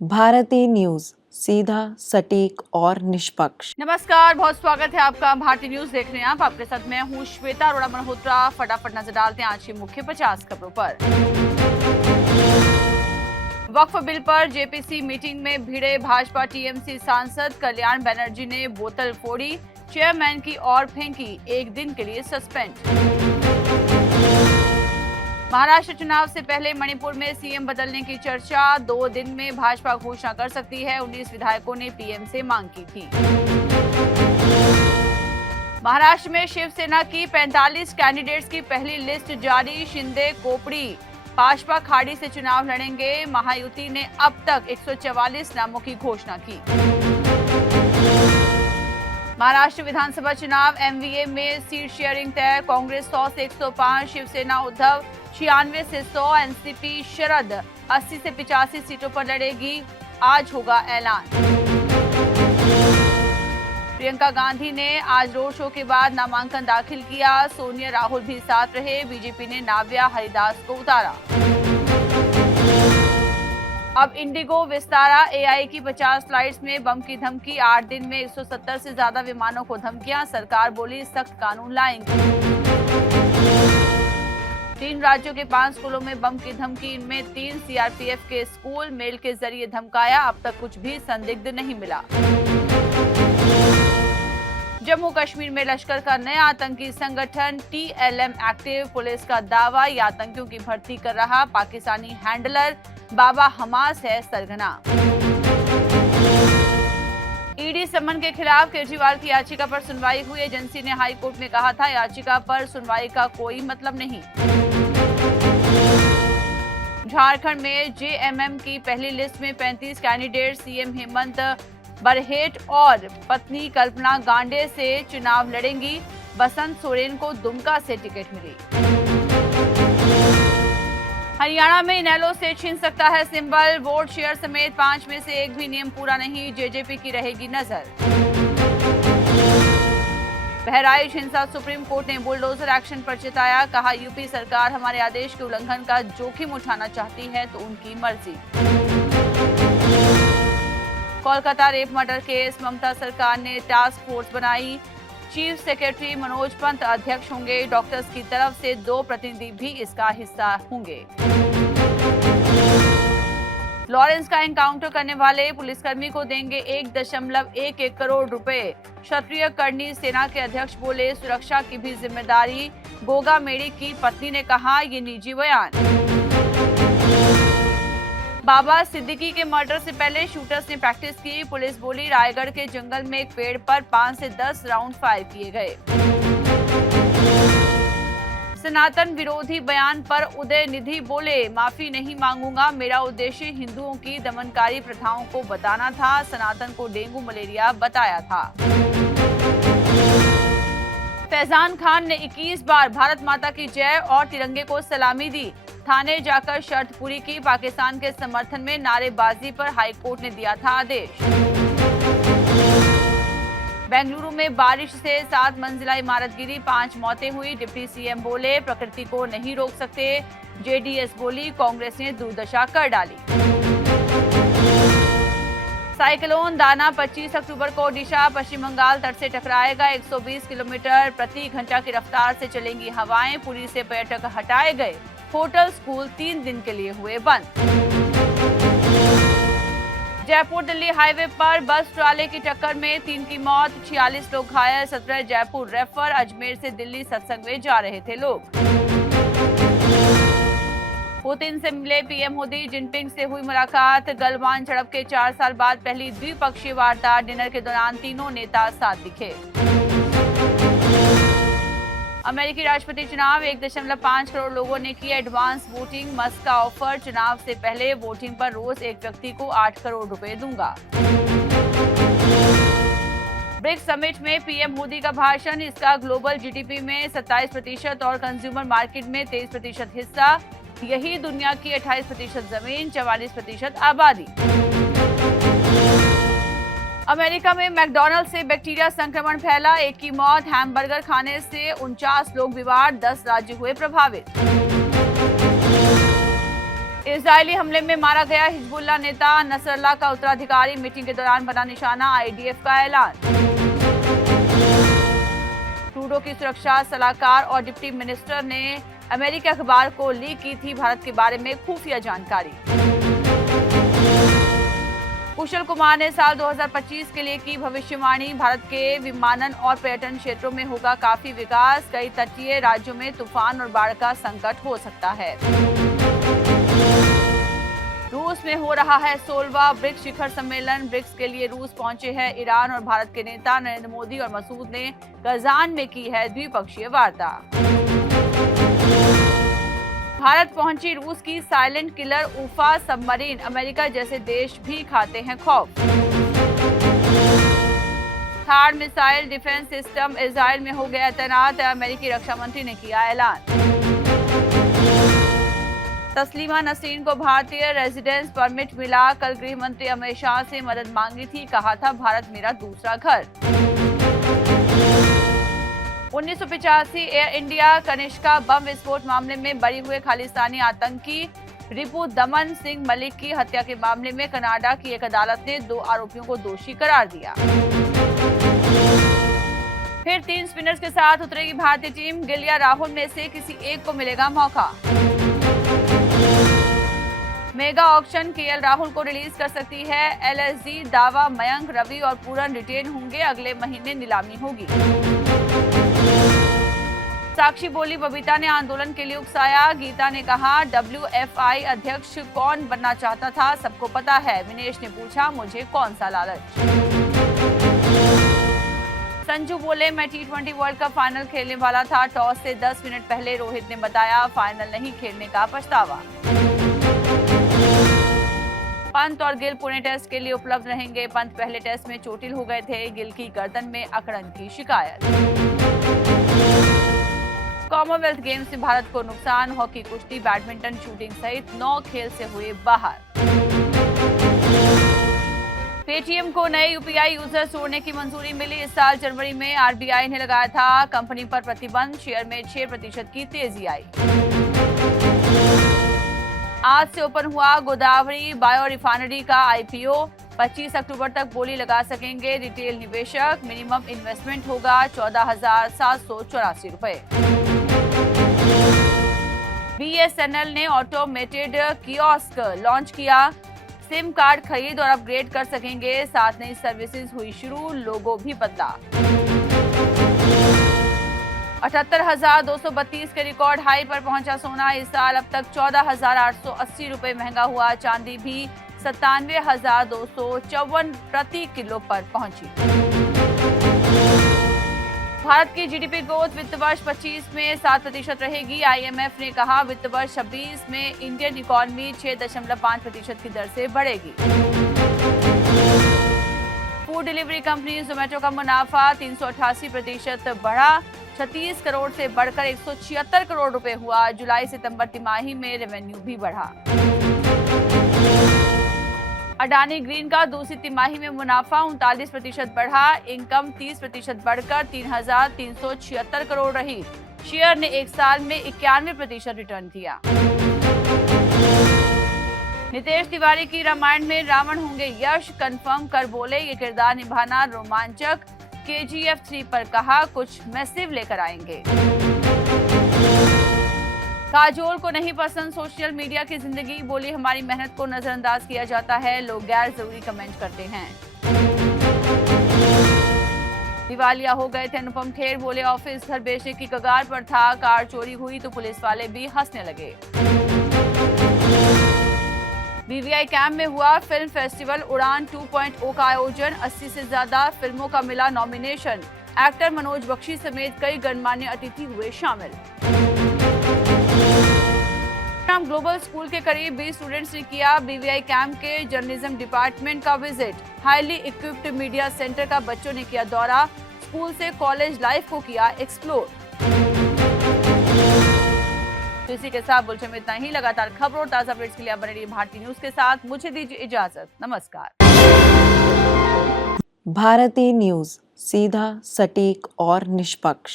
Bharti news, सीधा, सटीक और निष्पक्ष। नमस्कार, बहुत स्वागत है आपका भारतीय न्यूज देख रहे हैं आप। आपके साथ मैं हूँ श्वेता अरोड़ा मल्होत्रा। फटाफट नजर डालते हैं आज की मुख्य 50 खबरों पर। वक्फ बिल पर जेपीसी मीटिंग में भिड़े भाजपा टीएमसी सांसद कल्याण बनर्जी ने बोतल फोड़ी, चेयरमैन की ओर फेंकी, 1 दिन के लिए सस्पेंड। महाराष्ट्र चुनाव से पहले मणिपुर में सीएम बदलने की चर्चा, 2 दिन में भाजपा घोषणा कर सकती है, 19 विधायकों ने पीएम से मांग की थी। महाराष्ट्र में शिवसेना की 45 कैंडिडेट्स की पहली लिस्ट जारी, शिंदे कोपड़ी भाजपा खाड़ी से चुनाव लड़ेंगे। महायुति ने अब तक 144 नामों की घोषणा की। महाराष्ट्र विधानसभा चुनाव एमवीए में सीट शेयरिंग तय, कांग्रेस 100 से 105, शिवसेना उद्धव 96 से 100, एनसीपी शरद 80 से 85 सीटों पर लड़ेगी। आज होगा ऐलान। प्रियंका गांधी ने आज रोड शो के बाद नामांकन दाखिल किया, सोनिया राहुल भी साथ रहे, बीजेपी ने नाव्या हरिदास को उतारा। अब इंडिगो विस्तारा एआई की 50 फ्लाइट्स में बम की धमकी, 8 दिन में 170 से ज्यादा विमानों को धमकियां, सरकार बोली सख्त कानून लाएंगे। 3 राज्यों के 5 स्कूलों में बम की धमकी, इनमें 3 सीआरपीएफ के स्कूल, मेल के जरिए धमकाया, अब तक कुछ भी संदिग्ध नहीं मिला। जम्मू कश्मीर में लश्कर का नया आतंकी संगठन टीएलएम एक्टिव, पुलिस का दावा ये आतंकियों की भर्ती कर रहा पाकिस्तानी हैंडलर बाबा हमास है सरगना। ईडी समन के खिलाफ केजरीवाल की याचिका पर सुनवाई हुई, एजेंसी ने हाई कोर्ट में कहा था याचिका पर सुनवाई का कोई मतलब नहीं। झारखंड में जेएमएम की पहली लिस्ट में 35 कैंडिडेट, सीएम हेमंत बरहेट और पत्नी कल्पना गांडे से चुनाव लड़ेंगी, बसंत सोरेन को दुमका से टिकट मिली। हरियाणा में इनेलो से छीन सकता है सिंबल, वोट शेयर समेत 5 में से 1 भी नियम पूरा नहीं, जेजेपी की रहेगी नजर। बहराइच हिंसा, सुप्रीम कोर्ट ने बुलडोजर एक्शन पर चिताया, कहा यूपी सरकार हमारे आदेश के उल्लंघन का जोखिम उठाना चाहती है तो उनकी मर्जी। कोलकाता रेप मर्डर केस, ममता सरकार ने टास्क फोर्स बनाई, चीफ सेक्रेटरी मनोज पंत अध्यक्ष होंगे, डॉक्टर्स की तरफ से 2 प्रतिनिधि भी इसका हिस्सा होंगे। लॉरेंस का एनकाउंटर करने वाले पुलिसकर्मी को देंगे 1.11 करोड़ रुपए, क्षत्रिय कर्णी सेना के अध्यक्ष बोले सुरक्षा की भी जिम्मेदारी, गोगा मेड़ी की पत्नी ने कहा ये निजी बयान। बाबा सिद्दीकी के मर्डर से पहले शूटर्स ने प्रैक्टिस की, पुलिस बोली रायगढ़ के जंगल में एक पेड़ पर 5 से 10 राउंड फायर किए गए। सनातन विरोधी बयान पर उदय निधि बोले माफी नहीं मांगूंगा, मेरा उद्देश्य हिंदुओं की दमनकारी प्रथाओं को बताना था, सनातन को डेंगू मलेरिया बताया था। फैजान खान ने 21 बार भारत माता की जय और तिरंगे को सलामी दी, थाने जाकर शर्त पूरी की, पाकिस्तान के समर्थन में नारेबाजी पर हाईकोर्ट ने दिया था आदेश। बेंगलुरु में बारिश से 7 मंजिला इमारत गिरी, 5 मौतें हुई, डिप्टी सीएम बोले प्रकृति को नहीं रोक सकते, जेडीएस बोली कांग्रेस ने दुर्दशा कर डाली। साइक्लोन दाना 25 अक्टूबर को ओडिशा पश्चिम बंगाल तट से टकराएगा, 120 किलोमीटर प्रति घंटा की रफ्तार से चलेंगी हवाएं, पुरी से पर्यटक हटाए गए, होटल स्कूल 3 दिन के लिए हुए बंद। जयपुर दिल्ली हाईवे पर बस ट्राले की टक्कर में 3 की मौत, 46 लोग घायल, 17 जयपुर रेफर, अजमेर से दिल्ली सत्संग में जा रहे थे लोग। पुतिन से मिले पीएम मोदी, जिनपिंग से हुई मुलाकात, गलवान झड़प के 4 साल बाद पहली द्विपक्षीय वार्ता, डिनर के दौरान तीनों नेता साथ दिखे। अमेरिकी राष्ट्रपति चुनाव, 1.5 करोड़ लोगों ने की एडवांस वोटिंग, मस्क का ऑफर, चुनाव से पहले वोटिंग पर रोज एक व्यक्ति को 8 करोड़ रुपए दूंगा। ब्रिक्स समिट में पीएम मोदी का भाषण, इसका ग्लोबल जीडीपी में 27% और कंज्यूमर मार्केट में 23% हिस्सा, यही दुनिया की 28% जमीन, 44% आबादी। अमेरिका में मैकडॉनल्ड से बैक्टीरिया संक्रमण फैला, 1 की मौत, हैमबर्गर खाने से 49 लोग बीमार, 10 राज्य हुए प्रभावित। इजरायली हमले में मारा गया हिजबुल्लाह नेता नसरल्लाह का उत्तराधिकारी, मीटिंग के दौरान बना निशाना, आईडीएफ का ऐलान। ट्रूडो की सुरक्षा सलाहकार और डिप्टी मिनिस्टर ने अमेरिकी अखबार को लीक की थी भारत के बारे में खुफिया जानकारी। कुशल कुमार ने साल 2025 के लिए की भविष्यवाणी, भारत के विमानन और पर्यटन क्षेत्रों में होगा काफी विकास, कई तटीय राज्यों में तूफान और बाढ़ का संकट हो सकता है। रूस में हो रहा है 16वां ब्रिक्स शिखर सम्मेलन, ब्रिक्स के लिए रूस पहुंचे हैं ईरान और भारत के नेता नरेंद्र मोदी और मसूद ने कजान में की है द्विपक्षीय वार्ता। भारत पहुंची रूस की साइलेंट किलर उफा सबमरीन, अमेरिका जैसे देश भी खाते हैं खौफ। Third missile defence system Israel में हो गया तैनात, अमेरिकी रक्षा मंत्री ने किया ऐलान। तस्लीमा नसरीन को भारतीय रेजिडेंस परमिट मिला, कल गृह मंत्री अमित शाह से मदद मांगी थी, कहा था भारत मेरा दूसरा घर। 1985 एयर इंडिया कनिष्का बम विस्फोट मामले में बरी हुए खालिस्तानी आतंकी रिपु दमन सिंह मलिक की हत्या के मामले में कनाडा की एक अदालत ने 2 आरोपियों को दोषी करार दिया। फिर 3 स्पिनर्स के साथ उतरेगी भारतीय टीम, गिल या राहुल में से किसी एक को मिलेगा मौका। मेगा ऑक्शन केएल राहुल को रिलीज कर सकती है एलएसजी, दावा मयंक, रवि और पूरन रिटेन होंगे, अगले महीने नीलामी होगी। साक्षी बोली बबीता ने आंदोलन के लिए उकसाया, गीता ने कहा डब्ल्यूएफआई अध्यक्ष कौन बनना चाहता था सबको पता है, विनेश ने पूछा मुझे कौन सा लालच। संजू बोले मैं टी20 वर्ल्ड कप फाइनल खेलने वाला था, टॉस से 10 मिनट पहले रोहित ने बताया फाइनल नहीं खेलने का पछतावा। पंत और गिल पुणे टेस्ट के लिए उपलब्ध रहेंगे, पंत पहले टेस्ट में चोटिल हो गए थे, गिल की गर्दन में अकड़न की शिकायत। कॉमनवेल्थ गेम्स में भारत को नुकसान, हॉकी, कुश्ती, बैडमिंटन, शूटिंग सहित 9 खेल से हुए बाहर। पेटीएम को नए यूपीआई यूजर जोड़ने की मंजूरी मिली, इस साल जनवरी में आरबीआई ने लगाया था कंपनी पर प्रतिबंध, शेयर में 6% की तेजी आई। आज से ओपन हुआ गोदावरी बायो रिफाइनरी का आईपीओ, 25 अक्टूबर तक बोली लगा सकेंगे रिटेल निवेशक, मिनिमम इन्वेस्टमेंट होगा 14,784 रुपए। बीएसएनएल ने ऑटोमेटेड कियोस्क लॉन्च किया, सिम कार्ड खरीद और अपग्रेड कर सकेंगे, 7 नई सर्विसेज हुई शुरू, लोगो भी बदला। 78,232 के रिकॉर्ड हाई पर पहुंचा सोना, इस साल अब तक 14,880 रुपए महंगा हुआ, चांदी भी 97,254 प्रति किलो पर पहुंची। भारत की जीडीपी ग्रोथ वित्त वर्ष 25 में 7% रहेगी, आईएमएफ ने कहा वित्त वर्ष 26 में इंडियन इकोनॉमी 6.5% की दर से बढ़ेगी। फूड डिलीवरी कंपनी जोमेटो का मुनाफा 388% बढ़ा, 36 करोड़ से बढ़कर 176 करोड़ रुपए हुआ, जुलाई सितंबर तिमाही में रेवेन्यू भी बढ़ा। अडानी ग्रीन का दूसरी तिमाही में मुनाफा 39% बढ़ा, इनकम 30% बढ़कर 3,376 करोड़ रही, शेयर ने एक साल में 91% रिटर्न किया। नितेश तिवारी की रामायण में रावण होंगे यश, कंफर्म कर बोले ये किरदार निभाना रोमांचक, केजीएफ 3 पर कहा कुछ मैसिव लेकर आएंगे। काजोल को नहीं पसंद सोशल मीडिया की जिंदगी, बोली हमारी मेहनत को नजरअंदाज किया जाता है, लोग गैर जरूरी कमेंट करते हैं। दिवालिया हो गए थे अनुपम खेर, बोले ऑफिस घर बेचने की कगार पर था, कार चोरी हुई तो पुलिस वाले भी हंसने लगे। बीवीआई कैंप में हुआ फिल्म फेस्टिवल उड़ान 2.0 का आयोजन, 80 से ज्यादा फिल्मों का मिला नॉमिनेशन, एक्टर मनोज बख्शी समेत कई गणमान्य अतिथि हुए शामिल। ग्लोबल स्कूल के करीब 20 स्टूडेंट्स ने किया बीवीआई कैंप के जर्नलिज्म डिपार्टमेंट का visit, highly equipped media centre का बच्चों ने किया दौरा, स्कूल से कॉलेज लाइफ को किया एक्सप्लोर। तो इसी के साथ बुलेटिन में इतना ही, लगातार खबरों और ताजा अपडेट्स के लिए बने रहिए भारती न्यूज के साथ, मुझे दीजिए इजाजत, नमस्कार। भारती न्यूज, सीधा, सटीक और निष्पक्ष।